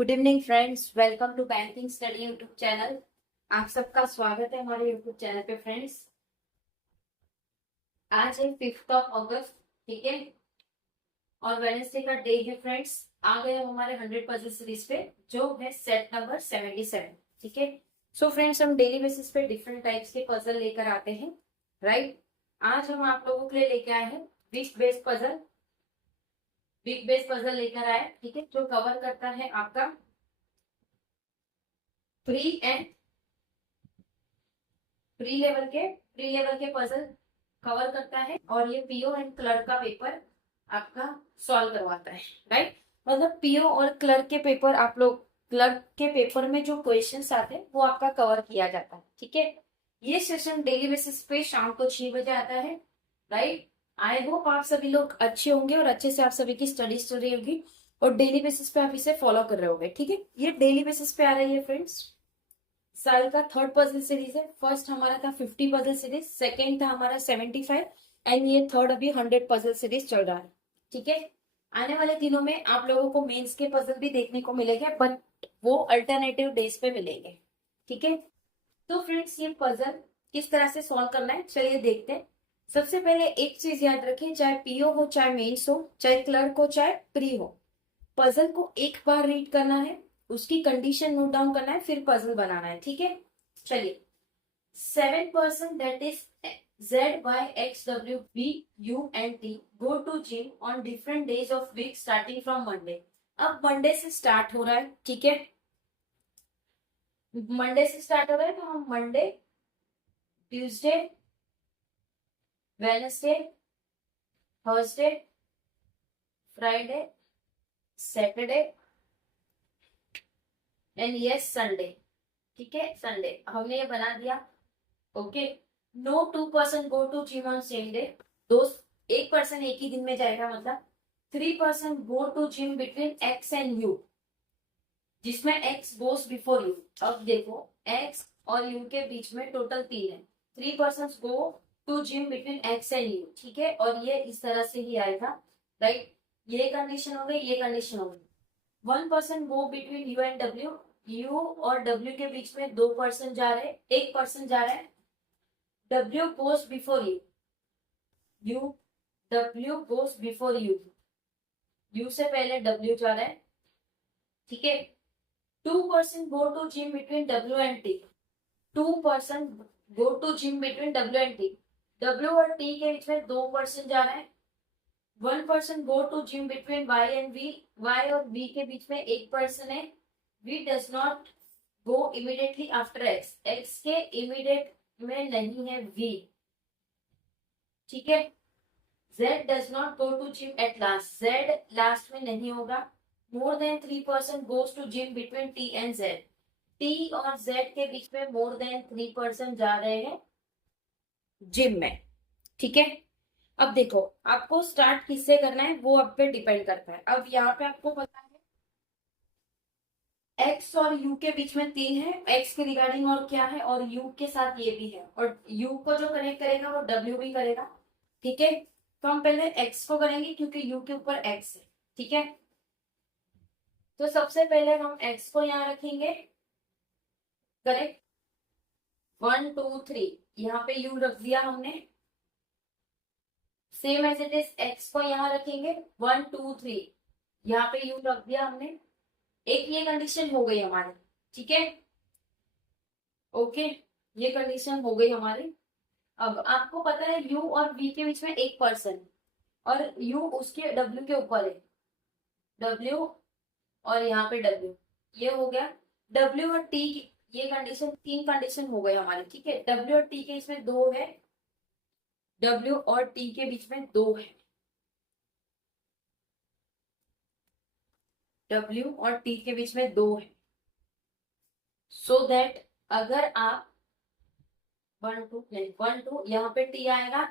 Good evening friends, welcome to banking study YouTube channel. आप सबका स्वागत है हमारे यूट्यूब चैनल पे फ्रेंड्स। आज है 5 अगस्त, ठीक है, और वेडनेसडे का डे है फ्रेंड्स। आ गए हम हमारे 100% सीरीज पे, जो है सेट नंबर 77, ठीक है। सो फ्रेंड्स, हम डेली बेसिस पे डिफरेंट टाइप्स के पजल लेकर आते हैं, राइट। आज हम आप लोगों के लिए लेके आए हैं बिग बेस पजल लेकर आए, ठीक है, जो कवर करता है आपका प्री एंड प्री लेवल के पजल कवर करता है, और ये पीओ एंड क्लर्क का पेपर आपका सॉल्व करवाता है, राइट। मतलब पीओ और क्लर्क के पेपर क्लर्क के पेपर में जो क्वेश्चंस आते हैं वो आपका कवर किया जाता है, ठीक है। ये सेशन डेली बेसिस पे शाम को 6 बजे आता है, राइट। आई होप आप सभी लोग अच्छे होंगे और अच्छे से आप सभी की स्टडी चल रही होगी, और डेली बेसिस पे आप इसे फॉलो कर रहे होंगे, ठीक है। ये डेली बेसिस पे आ रही है फ्रेंड्स। साल का थर्ड पजल सीरीज है। फर्स्ट हमारा था 50 पजल सीरीज, सेकेंड था हमारा 75, एंड ये थर्ड अभी 100 पजल सीरीज चल रहा है, ठीक है। आने वाले दिनों में आप लोगों को मेंस के पजल भी देखने को मिलेंगे, बट वो अल्टरनेटिव डेज पे मिलेंगे, ठीक है। तो फ्रेंड्स, ये पजल किस तरह से सॉल्व करना है चलिए देखते हैं। सबसे पहले एक चीज याद रखें, चाहे पीओ हो, चाहे मेंस हो, चाहे क्लर्क हो, चाहे प्री हो, पजल को एक बार रीड करना है, उसकी कंडीशन नोट डाउन करना है, फिर पजल बनाना है, ठीक है। चलिए, 7% that is ZYXWBUNT go to gym on different days of week starting from Monday। अब मंडे से स्टार्ट हो रहा है, ठीक है। मंडे से स्टार्ट हो रहा है, तो हम Monday, Tuesday, Wednesday, Thursday, Friday, Saturday and yes Sunday, ठीक है। संडे हमने ये बना दिया, okay. No 2% go to gym on same day. दो 1% एक ही दिन में जाएगा, मतलब 3% go to gym between X and Y, जिसमें एक्स गोस बिफोर यू। अब देखो, एक्स और यू के बीच में टोटल 3 है। 3% go to gym between X and Y, ठीक है, और ये इस तरह से ही आएगा, राइट। ये कंडीशन हो गई, ये कंडीशन हो गई। 1% go between U and W. U और डब्ल्यू के बीच में 2% जा रहे हैं, 1% जा रहा है। W goes before you. W goes before you. U से पहले W जा रहा है, ठीक है। 2% go to gym between W and T। 2% go to gym between W and T। W और T के बीच में 2% जा रहा है। 1% go to gym between Y and V। Y और V के बीच में 1% है। V does not go immediately after X। X के immediate में नहीं है V, ठीक है। Z does not go to gym at last। Z last में नहीं होगा। More than 3% goes to gym between T and Z। T और Z के बीच में more than 3% जा रहे हैं जिम में, ठीक है। अब देखो, आपको स्टार्ट किससे करना है वो आप पे डिपेंड करता है। अब यहाँ पे आपको पता है एक्स और यू के बीच में 3 है, एक्स के रिगार्डिंग और क्या है, और यू के साथ ये भी है, और यू को जो कनेक्ट करेगा वो डब्ल्यू भी करेगा, ठीक है। तो हम पहले एक्स को करेंगे क्योंकि यू के ऊपर एक्स है, ठीक है। तो सबसे पहले हम एक्स को यहाँ रखेंगे, करेक्ट। 1 2 3 यहाँ पे यू रख दिया हमने। Same as it is X को यहाँ रखेंगे, 1 2 3 यहाँ पे यू रख दिया हमने। एक ये कंडीशन हो गई हमारी, ठीक है, ओके। ये कंडीशन हो गई हमारी। अब आपको पता है यू और वी के बीच में 1%, और यू उसके डब्ल्यू के ऊपर है, डब्ल्यू और यहाँ पे डब्ल्यू, ये हो गया। डब्ल्यू और टी, ये कंडीशन, 3 कंडीशन हो गई हमारी, ठीक है। डब्ल्यू और टी के बीच में 2 है, डब्ल्यू और टी के बीच में 2 है, डब्ल्यू और टी के बीच में 2 है। सो दैट अगर आप 1 2 यहाँ पे टी आएगा,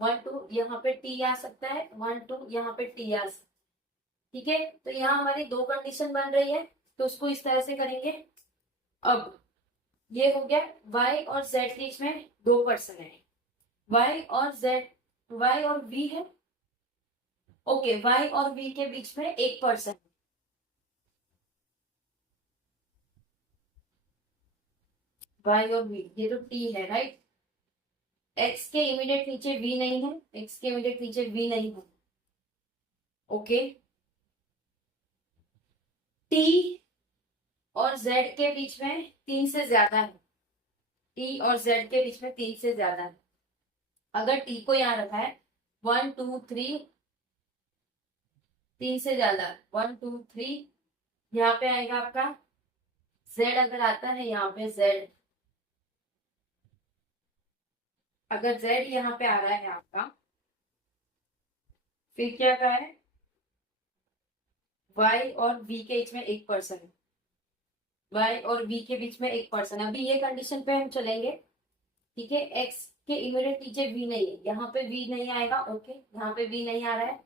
1 2 यहाँ पे टी आ सकता है, 1 2 यहाँ पे टी आ सकता है, ठीक है। तो यहाँ हमारी 2 कंडीशन बन रही है, तो उसको इस तरह से करेंगे। अब ये हो गया, y और z के बीच में 2% है, y और v है, ओके। y और v के बीच में 1%, वाई और वी, ये तो टी है राइट। एक्स के इमीडिएट नीचे वी नहीं है, एक्स के इमीडिएट नीचे वी नहीं है। ओके, टी और जेड के बीच में 3 से ज्यादा है, टी और जेड के बीच में 3 से ज्यादा है। अगर टी को यहाँ रखा है 1 2 3, 3 से ज्यादा 1 2 3, यहाँ पे आएगा आपका जेड। अगर आता है यहाँ पे जेड, अगर जेड यहाँ पे आ रहा है आपका, फिर क्या का है, वाई और वी के बीच में 1% है, वाई और वी के बीच में 1%। अभी ये कंडीशन पे हम चलेंगे, ठीक है। एक्स के इमीडिएट नीचे वी नहीं है, यहाँ पे वी नहीं आएगा। ओके, यहाँ पे वी नहीं आ रहा है।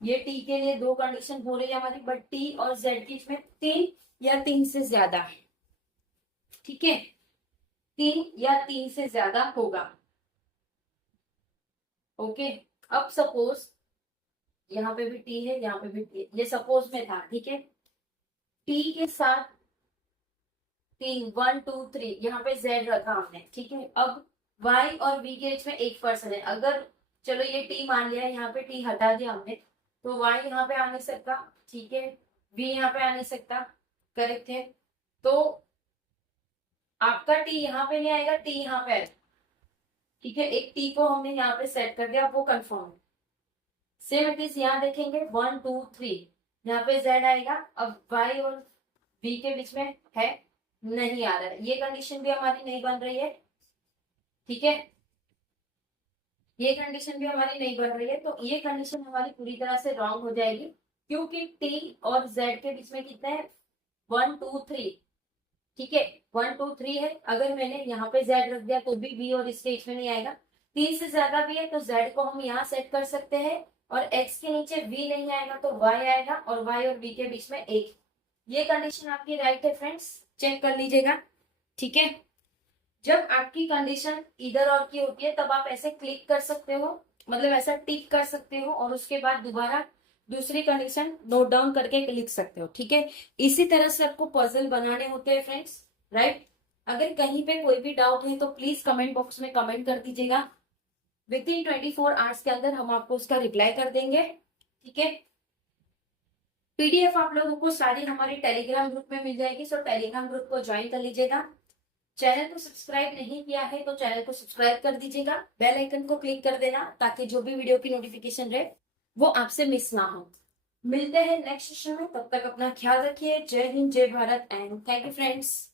ये टी के लिए 2 कंडीशन हो रही है हमारी, बट टी और जेड के बीच में 3 या 3 से ज्यादा है, ठीक है, 3 या 3 से ज्यादा होगा। ओके, अब सपोज यहाँ पे भी टी है, यहाँ पे भी टी है, ये सपोज में था, ठीक है। टी के साथ 3 1 2 3, यहाँ पे जेड रखा हमने, ठीक है। अब वाई और वी के बीच में 1% है। अगर चलो ये टी मान लिया, यहाँ पे टी हटा दिया हमने, तो वाई यहाँ पे आ नहीं सकता, ठीक है, वी यहाँ पे आ नहीं सकता, करेक्ट है। तो आपका टी यहाँ पे नहीं आएगा, टी यहाँ पे आएगा, ठीक है। एक टी को हमने यहाँ पे सेट कर दिया, वो कंफर्म है। सेम इट इज यहाँ देखेंगे 1 2 3, यहाँ पे जेड आएगा। अब वाई और वी के बीच में है, नहीं आ रहा है, ये कंडीशन भी हमारी नहीं बन रही है, ठीक है, ये कंडीशन भी हमारी नहीं बन रही है। तो ये कंडीशन हमारी पूरी तरह से रॉन्ग हो जाएगी, क्योंकि टी और जेड के बीच में कितना है, 1 2 3, ठीक है, 1 2 3 है। अगर मैंने यहाँ पे जेड रख दिया तो भी वी और इसके बीच में नहीं आएगा। 3 से ज्यादा भी है तो जेड को हम यहाँ सेट कर सकते हैं, और एक्स के नीचे वी नहीं आएगा तो वाई आएगा, और वाई और वी के बीच में 1। ये कंडीशन आपकी राइट है फ्रेंड्स, चेक कर लीजिएगा, ठीक है। जब आपकी कंडीशन इधर और की होती है तब आप ऐसे क्लिक कर सकते हो, मतलब ऐसा टिक कर सकते हो, और उसके बाद दोबारा दूसरी कंडीशन नोट डाउन करके लिख सकते हो, ठीक है। इसी तरह से आपको पजल बनाने होते हैं फ्रेंड्स, राइट। अगर कहीं पे कोई भी डाउट है तो प्लीज कमेंट बॉक्स में कमेंट कर दीजिएगा। विद इन 24 आवर्स के अंदर हम आपको उसका रिप्लाई कर देंगे, ठीक है। पीडीएफ आप लोगों को सारी हमारे टेलीग्राम ग्रुप में मिल जाएगी, सो टेलीग्राम ग्रुप को ज्वाइन कर लीजिएगा। चैनल को सब्सक्राइब नहीं किया है तो चैनल को सब्सक्राइब कर दीजिएगा, बेल आइकन को क्लिक कर देना, ताकि जो भी वीडियो की नोटिफिकेशन रहे वो आपसे मिस ना हो। मिलते हैं नेक्स्ट सेशन में, तब तक अपना ख्याल रखिए। जय हिंद, जय Bharat and thank you friends.